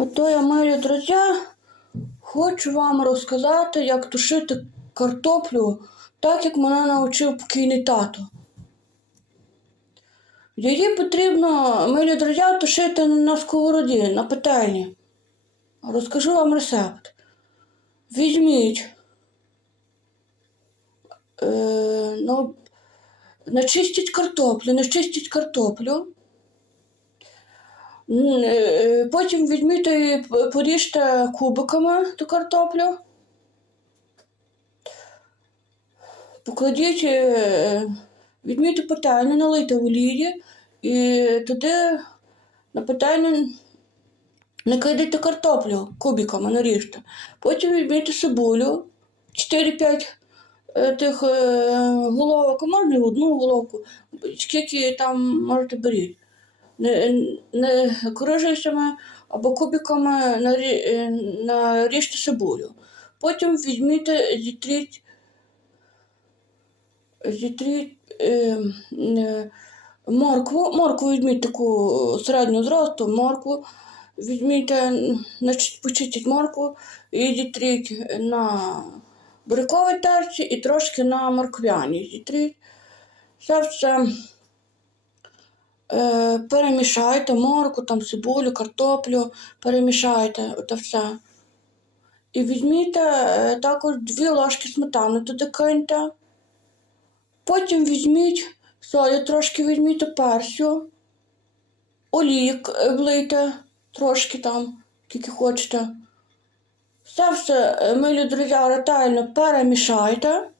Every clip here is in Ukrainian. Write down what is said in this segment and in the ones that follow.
Ото я, милі друзі, хочу вам розказати, як тушити картоплю, так як мене навчив покійний тато. Її потрібно, милі друзі, тушити на сковороді, на петельні. Розкажу вам рецепт. Візьміть, е, ну, начистіть картоплю, начистіть картоплю. М, е, Потім візьміть і поріжте кубиками ту картоплю. Покладіть, е, візьміть пательню, налийте олії і туди на пательню накидайте картоплю кубиками, наріжте. Потім візьміть цибулю, 4-5 е, тих е, головок, можна одну головку, скільки там можете беріть не, крижицями або кубиками е, наріжте цибулю. Потім візьміть, зітріть, зітріть е, е, моркву. Моркву візьміть таку середню зросту, моркву. Візьміть, е, значить, почистіть моркву і зітріть на буряковій терці і трошки на морквяній. Зітріть. Це все е, перемішайте морку, там цибулю, картоплю, перемішайте оте все. І візьміть е, також дві ложки сметани туди киньте. Потім візьміть солі, трошки візьміть персю, олік е, влийте, трошки там, скільки хочете. Все все, е, милі друзі, ретельно перемішайте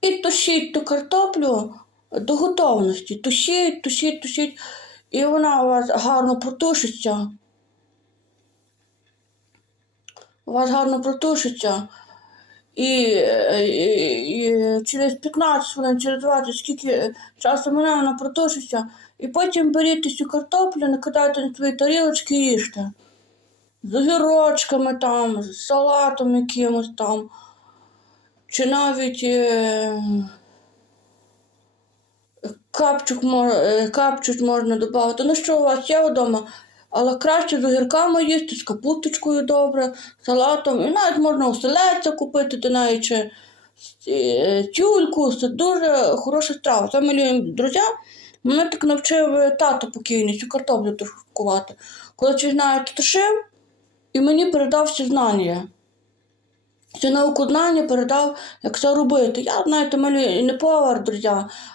і тушіть ту картоплю до готовності. Тушіть, тушіть, тушіть, і вона у вас гарно протушиться. У вас гарно протушиться. І, і, і через 15 хвилин, через 20, скільки часу мене вона протушиться. І потім беріть цю картоплю, накидайте на свої тарілочки і їжте. З огірочками там, з салатом якимось там. Чи навіть. Е... Капчук, е, капчук можна додати. Ну що у вас є вдома? Але краще з огірками їсти, з капусточкою добре, салатом. І навіть можна оселедця купити, то навіть чи е, тюльку. Це дуже хороша страва. Це мої друзі. Мене так навчив е, тато покійний цю картоплю тушкувати. Коли чи знаєте, тушив, і мені передав всі знання. Цю науку знання передав, як це робити. Я, знаєте, малі не повар, друзі,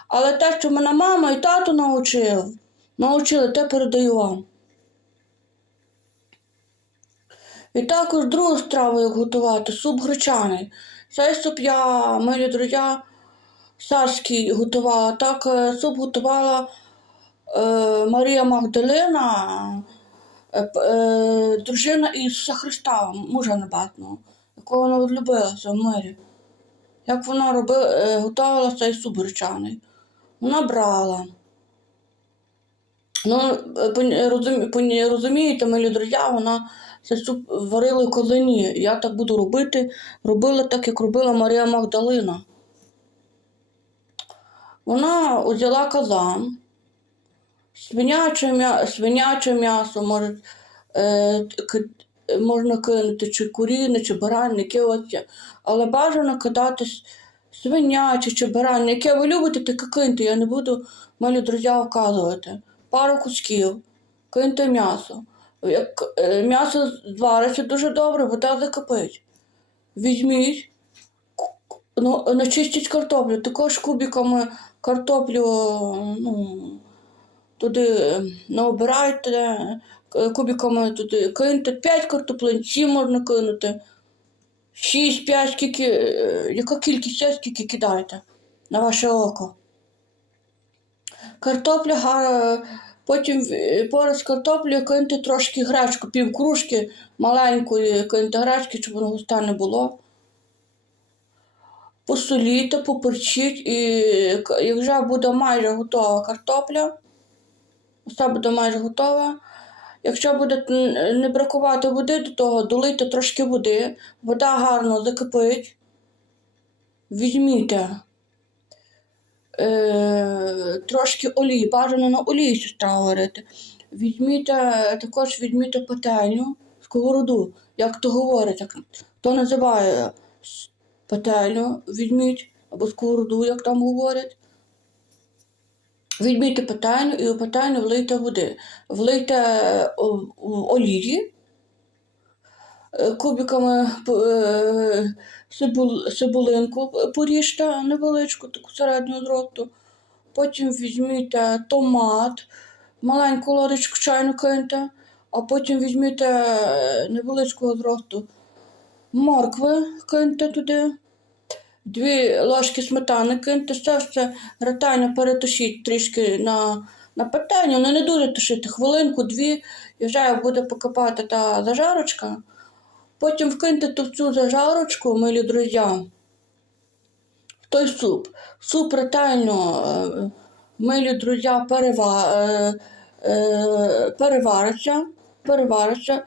але те, що мене мама і тато навчив, навчили, те передаю вам. І також другу страву, як готувати, суп гречаний. Цей суп я, милі друзі, царський готувала. Так е, суп готувала е, Марія Магдалина, е, е, дружина Ісуса Христа, мужа небесного, якого вона влюбилася в мирі. Як вона робила, е, готувала цей суп гречаний. Вона брала. Ну, е, розумієте, милі друзі, вона цей суп варила в козині. Я так буду робити. Робила так, як робила Марія Магдалина. Вона взяла казан, свиняче, м'я... свиняче м'ясо, може, е, можна кинути чи куріне, чи є. Але бажано кидати с- свиняче чи баранне. Яке ви любите, таке киньте. Я не буду малі друзі вказувати. Пару кусків, киньте м'ясо. Як е, м'ясо звариться дуже добре, вода закипить. Візьміть, ну, начистіть картоплю, також кубиками картоплю ну, туди е, наобирайте, кубиками туди киньте, 5 картоплин, 7 можна кинути. 6, 5, скільки, е, яка кількість скільки кидайте на ваше око. Картопля потім е, поряд з картоплею киньте трошки гречку, пів кружки маленької киньте гречки, щоб воно густе не було. Посоліте, поперчіть, і як вже буде майже готова картопля, все буде майже готове. Якщо буде не бракувати води до того, долийте трошки води, вода гарно закипить. Візьміть е, трошки олії, бажано на олії цю страву варити. візьміть також візьміть пательню, сковороду, як то говорять, як то називає пательню, візьміть або сковороду, як там говорять. Візьміть пательню і у пательню влийте води. Влийте е, олії, е, кубиками е, цибулинку поріжте невеличку, таку середнього зросту. Потім візьміть томат, маленьку ложечку чайну киньте, а потім візьміть невеличкого зросту моркви киньте туди. Дві ложки сметани киньте, все все ретельно перетушіть трішки на, на пательню, але не дуже тушити, хвилинку, дві, і вже буде покипати та зажарочка. Потім вкиньте ту цю зажарочку, милі друзі, в той суп. Суп ретельно, е, милі друзі, перева, е, е, перевариться, перевариться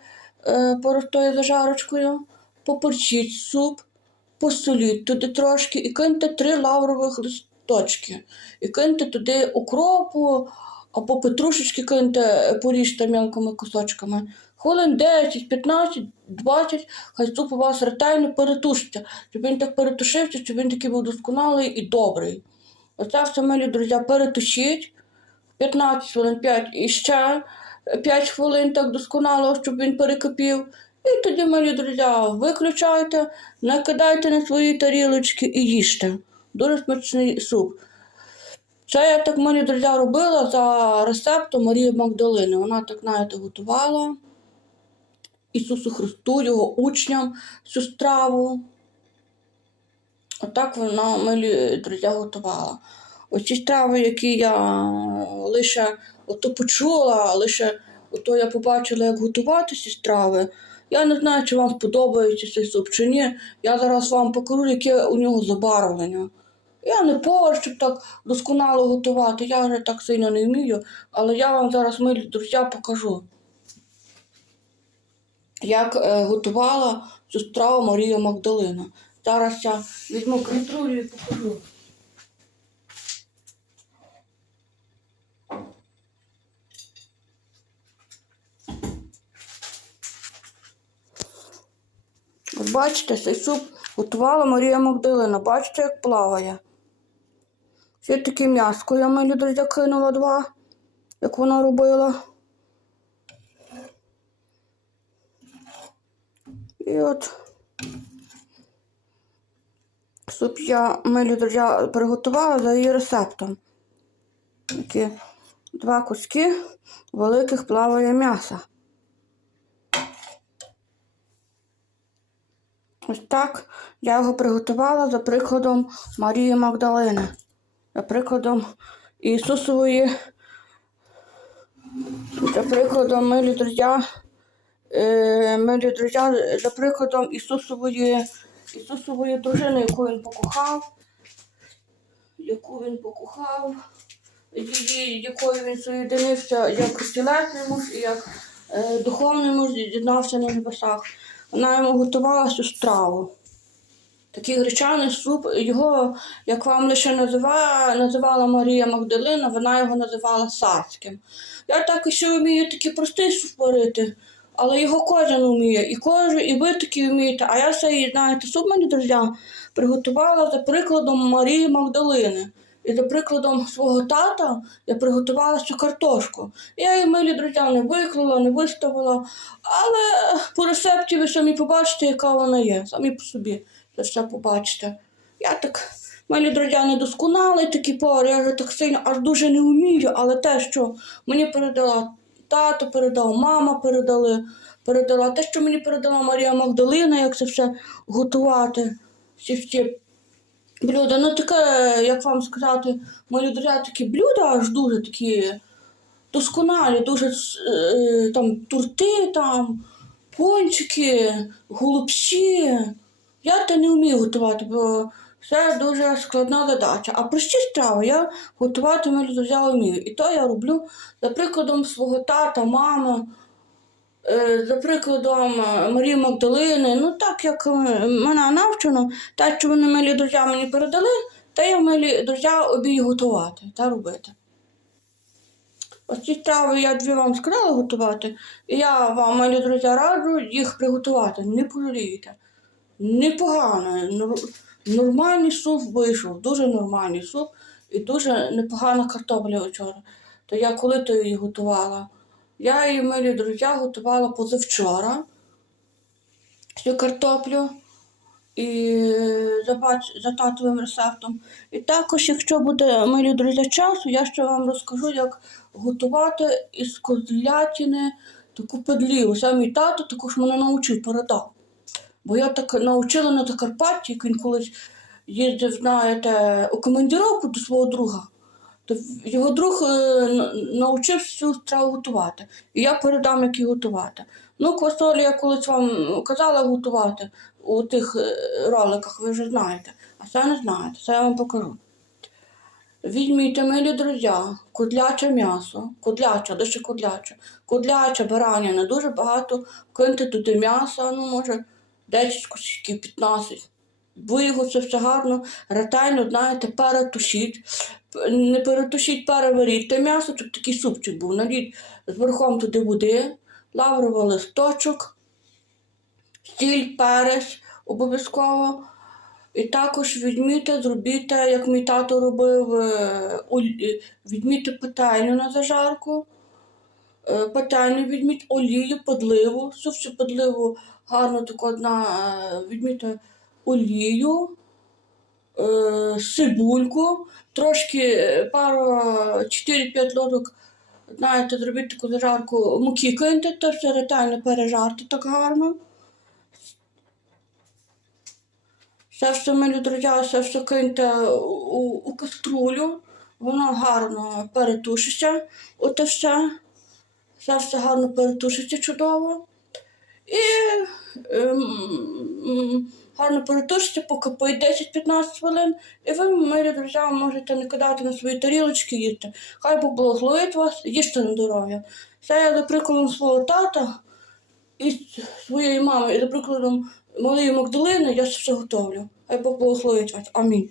е, пораз тою зажарочкою, поперчіть суп, посоліть туди трошки і киньте три лаврових листочки. І киньте туди укропу або петрушечки киньте, поріжте мілкими кусочками. Хвилин 10, 15, 20, хай суп у вас ретельно перетушиться, щоб він так перетушився, щоб він такий був досконалий і добрий. Оце все, милі друзі, перетушіть 15 хвилин 5 і ще 5 хвилин так досконало, щоб він перекипів. І тоді, милі друзі, виключайте, накидайте на свої тарілочки і їжте. Дуже смачний суп. Це я так, милі друзі, робила за рецептом Марії Магдалини. Вона так, знаєте, готувала Ісусу Христу, його учням цю страву. Отак вона, милі друзі, готувала. Оці страви, які я лише ото почула, лише ото я побачила, як готувати ці страви. Я не знаю, чи вам сподобається цей суп чи ні. Я зараз вам покажу, яке у нього забарвлення. Я не повар, щоб так досконало готувати, я вже так сильно не вмію, але я вам зараз, милі друзі, покажу, як е, готувала цю страву Марія Магдалина. Зараз я візьму каструлю і покажу. Бачите, цей суп готувала Марія Магдалина. Бачите, як плаває. Ще таке м'яско я мені друзі кинула два, як вона робила. І от суп я милі друзі приготувала за її рецептом. Такі два куски великих плаває м'яса. Ось так я його приготувала за прикладом Марії Магдалини, за прикладом Ісусової, за прикладом милі друзі, е, милі друзі, за прикладом Ісусової, Ісусової дружини, яку він покохав, яку він покохав, її, якою він соєдинився як тілесний муж і як е, духовний муж з'єднався на небесах. Вона йому готувала цю страву. Такий гречаний суп, його, як вам лише називала, називала Марія Магдалина, вона його називала царським. Я так ще вмію такий простий суп варити, але його кожен вміє. І кожен, і ви такі вмієте. А я цей, знаєте, суп мені, друзі, приготувала за прикладом Марії Магдалини. І за прикладом свого тата я приготувала цю картошку. Я її милі друзі не виклала, не виставила, але по рецепті ви самі побачите, яка вона є. Самі по собі це все побачите. Я так, милі друзі, не досконалий такий повар, я вже так сильно аж дуже не вмію, але те, що мені передала тато, передав, мама передали, передала те, що мені передала Марія Магдалина, як це все готувати. Всі всі блюда. Ну таке, як вам сказати, мої друзі, такі блюда аж дуже такі досконалі, дуже е, там турти, там, пончики, голубці. Я то не вмію готувати, бо це дуже складна задача. А прості страви я готувати мої друзі вмію. І то я роблю за прикладом свого тата, мами. Е, За прикладом е, Марії Магдалини, ну так як мене навчено, те, що вони милі друзі мені передали, те я милі друзі обію готувати та робити. Ось ці страви я дві вам сказала готувати, і я вам, мої друзі, раджу їх приготувати. Не пожалієте. Непогано. Нормальний суп вийшов, дуже нормальний суп і дуже непогана картопля вчора. То я коли то її готувала? Я її, милі друзі, готувала позавчора цю картоплю і за, бач- за татовим рецептом. І також, якщо буде, милі друзі, часу, я ще вам розкажу, як готувати із козлятини таку подліву. Сам мій тато також мене навчив, передав. Бо я так навчила на Закарпатті, як він колись їздив, знаєте, у командировку до свого друга. То його друг е, навчив цю страву готувати. І я передам, як її готувати. Ну, квасолі я колись вам казала готувати у тих е, роликах, ви вже знаєте. А це не знаєте, це я вам покажу. Візьміть, милі друзі, кудляче м'ясо, кудляче, лише кудляче, кудляче, баранина, дуже багато киньте туди м'яса, ну, може, 10 кусочків, 15. Ви його це все гарно, ретельно, знаєте, перетушіть. Не перетушіть, переваріть м'ясо, щоб такий супчик був. Наліть з верхом туди води, лавровий листочок, сіль, перець обов'язково. І також візьміть, зробіть, як мій тато робив, е, е, візьміть пательню на зажарку, е, пательню візьміть олію, подливу, всю подливу гарно таку на, е, візьміть олію, е, цибульку, трошки е, пару 4-5 ложок, знаєте, зробіть таку зажарку муки киньте, то все ретельно пережарти так гарно. Все, милі друзі, це все киньте у, у каструлю, воно гарно перетушиться, оте все. Це все гарно перетушиться чудово. І ем, гарно перетушиться, поки поїть 10-15 хвилин. І ви, милі друзі, можете не кидати на свої тарілочки їсти. Хай Бог благословить вас, їжте на здоров'я. Це я за прикладом свого тата і своєї мами, і за прикладом малої Магдалини я все готовлю. Хай Бог благословить вас. Амінь.